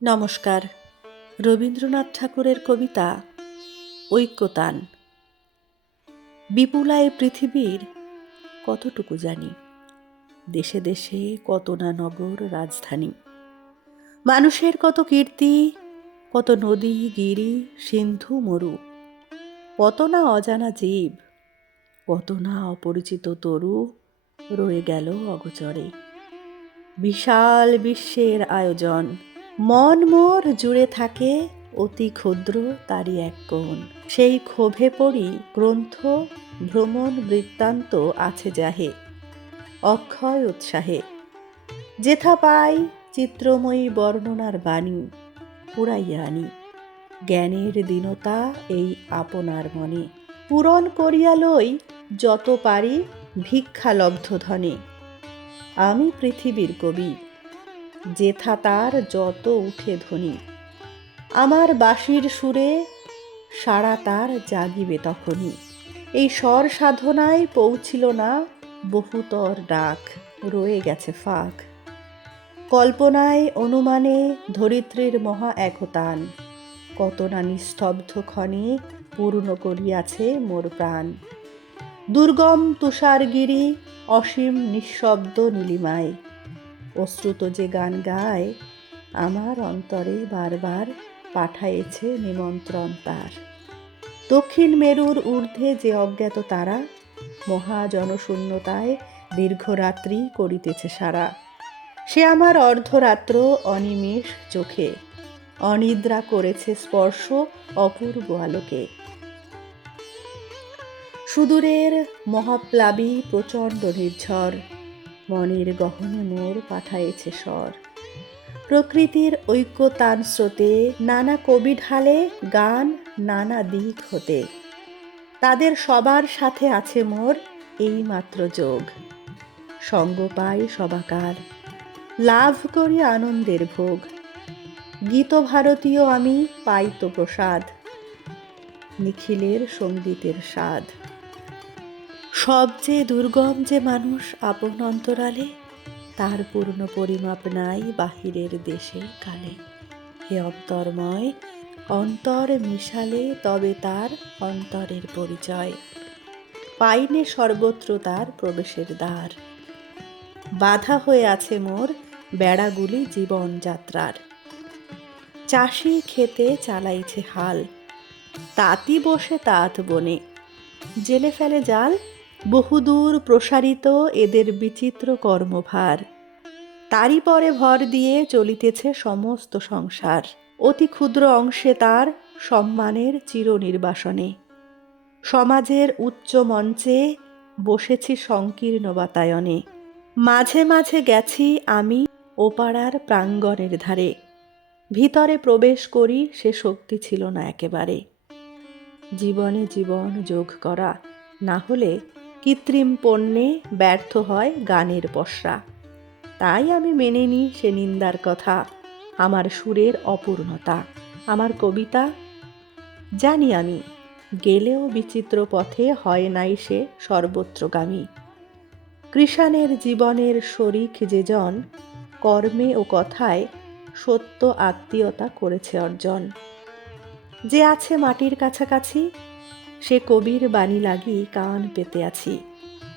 নমস্কার। রবীন্দ্রনাথ ঠাকুরের কবিতা ঐক্যতান। বিপুলায় পৃথিবীর কতটুকু জানি, দেশে দেশে কত না নগর রাজধানী, মানুষের কত কীর্তি, কত নদী গিরি সিন্ধু মরু, কত না অজানা জীব, কত না অপরিচিত তরু রয়ে গেল অগোচরে। বিশাল বিশ্বের আয়োজন, মন মোর জুড়ে থাকে অতি ক্ষুদ্র তারই এক কোণ। সেই ক্ষোভে পড়ি গ্রন্থ ভ্রমণ বৃত্তান্ত আছে যাহে, অক্ষয় উৎসাহে যেথা পাই চিত্রময়ী বর্ণনার বাণী পুরাইয়া আনি। জ্ঞানের দীনতা এই আপনার মনে, পূরণ করিয়া লই যত পারি ভিক্ষালব্ধ ধনে। আমি পৃথিবীর কবি, যেথা তার যত উঠে ধ্বনি, আমার বাঁশির সুরে সারা তার জাগিবে তখনই। এই স্বর সাধনায় পৌঁছিল না বহুতর ডাক, রয়ে গেছে ফাঁক। কল্পনায় অনুমানে ধরিত্রীর মহা একতান, কত না নিস্তব্ধ ক্ষণে পূর্ণ করিয়াছে মোর প্রাণ। দুর্গম তুষারগিরি অসীম নিঃশব্দ নীলিমায়, অশ্রুত যে গান গায় আমার অন্তরে বারবার পাঠায়েছে নিমন্ত্রণ তার। দক্ষিণ মেরুর ঊর্ধ্বে যে অজ্ঞাত তারা, মহাজনশূন্যতায় দীর্ঘরাত্রি করিতেছে সারা। সে আমার অর্ধরাত্র অনিমেষ চোখে, অনিদ্রা করেছে স্পর্শ অপূর্ব আলোকে। সুদূরের মহাপ্লাবী প্রচণ্ড নির্ঝর, মনের গহনে মোর পাঠায়েছে স্বর। প্রকৃতির ঐক্যতান স্রোতে নানা কবি ঢালে গান নানা দিক হতে, তাদের সবার সাথে আছে মোর এই মাত্র যোগ। সঙ্গ পাই সবাকার, লাভ করি আনন্দের ভোগ। গীত ভারতীয় আমি পাইত প্রসাদ, নিখিলের সঙ্গীতের স্বাদ। সবচেয়ে দুর্গম যে মানুষ আপন অন্তরালে, তার পূর্ণ পরিমাপ নাই বাহিরের দেশে কালে। হে অন্তর্ময়, অন্তর মিশালে তবে তার অন্তরের পরিচয়, পাইনে সর্বত্র তার প্রবেশের দ্বার। বাধা হয়ে আছে মোর বেড়াগুলি জীবন যাত্রার। চাষি খেতে চালাইছে হাল, তাঁতি বসে তাঁত বনে, জেলে ফেলে জাল বহুদূর প্রসারিত এদের বিচিত্র কর্মভার। তারই পরে ভর দিয়ে চলিতেছে সমস্ত সংসার, অতি ক্ষুদ্র অংশে তার সম্মানের চিরনির্বাসনে। সমাজের উচ্চ মঞ্চে বসেছি সংকীর্ণ বাতায়নে, মাঝে মাঝে গেছি আমি ওপাড়ার প্রাঙ্গণের ধারে। ভিতরে প্রবেশ করি সে শক্তি ছিল না একেবারে। জীবনে জীবন যোগ করা না হলে কৃত্রিম পণ্যে ব্যর্থ হয় গানের পসরা। তাই আমি মেনে নিই সে নিন্দার কথা, আমার সুরের অপূর্ণতা, আমার কবিতা। জানি আমি গেলেও বিচিত্র পথে হয় নাই সে সর্বত্রগামী। কৃষাণের জীবনের শরিক যে জন, কর্মে ও কথায় সত্য আত্মীয়তা করেছে অর্জন। যে আছে মাটির কাছাকাছি, সে কবির বাণী লাগি কান পেতে আছি।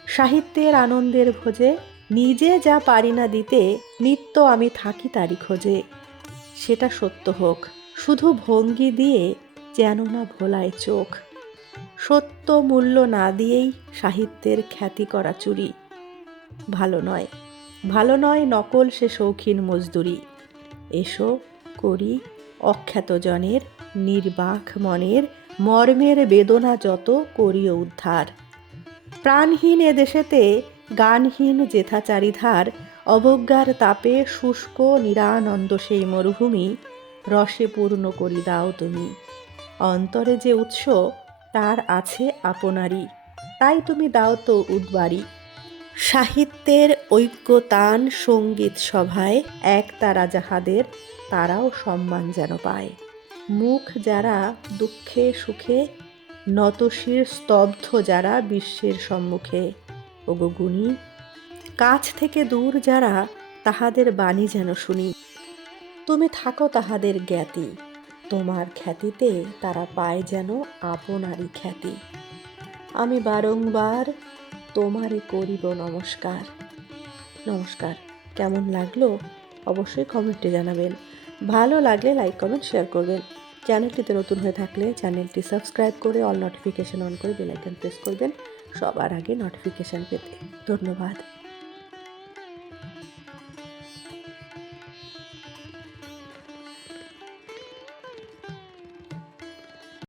সাহিত্যের আনন্দের ভোজে নিজে যা পারি না দিতে, নিত্য আমি থাকি তারই খোঁজে। সেটা সত্য হোক, শুধু ভঙ্গি দিয়ে যেন না ভোলায় চোখ। সত্য মূল্য না দিয়েই সাহিত্যের খ্যাতি করা চুরি। ভালো নয়, ভালো নয় নকল সে শৌখিন মজদুরি। এসো করি অখ্যাতজনের নির্বাক মনের মর্মের বেদনা যত করিও উদ্ধার। প্রাণহীন এ দেশেতে গানহীন যেথা চারিধার, অবজ্ঞার তাপে শুষ্ক নিরানন্দ সেই মরুভূমি রসে পূর্ণ করি দাও তুমি। অন্তরে যে উৎস তার আছে আপনারই, তাই তুমি দাও তো উদ্বারী। সাহিত্যের ঐক্যতান সঙ্গীত সভায় একতারা যাহাদের, তারাও সম্মান যেন পায়। মুখ যারা দুঃখে সুখে, নতশির স্তব্ধ যারা বিশ্বের সম্মুখে। ওগো গুণী, কাছ থেকে দূর যারা, তাহাদের বাণী যেন শুনি। তুমি থাকো তাহাদের জ্ঞাতি, তোমার খ্যাতিতে তারা পায় যেন আপনারই খ্যাতি। আমি বারংবার তোমারে করিব নমস্কার। নমস্কার। কেমন লাগলো অবশ্যই কমেন্টে জানাবেন। ভালো লাগলে লাইক কমেন্ট শেয়ার করবেন। চ্যানেলটিতে নতুন হয়ে থাকলে চ্যানেলটি সাবস্ক্রাইব করে অল নোটিফিকেশন অন করে বেল আইকন প্রেস করবেন সবার আগে নোটিফিকেশান পেতে। ধন্যবাদ।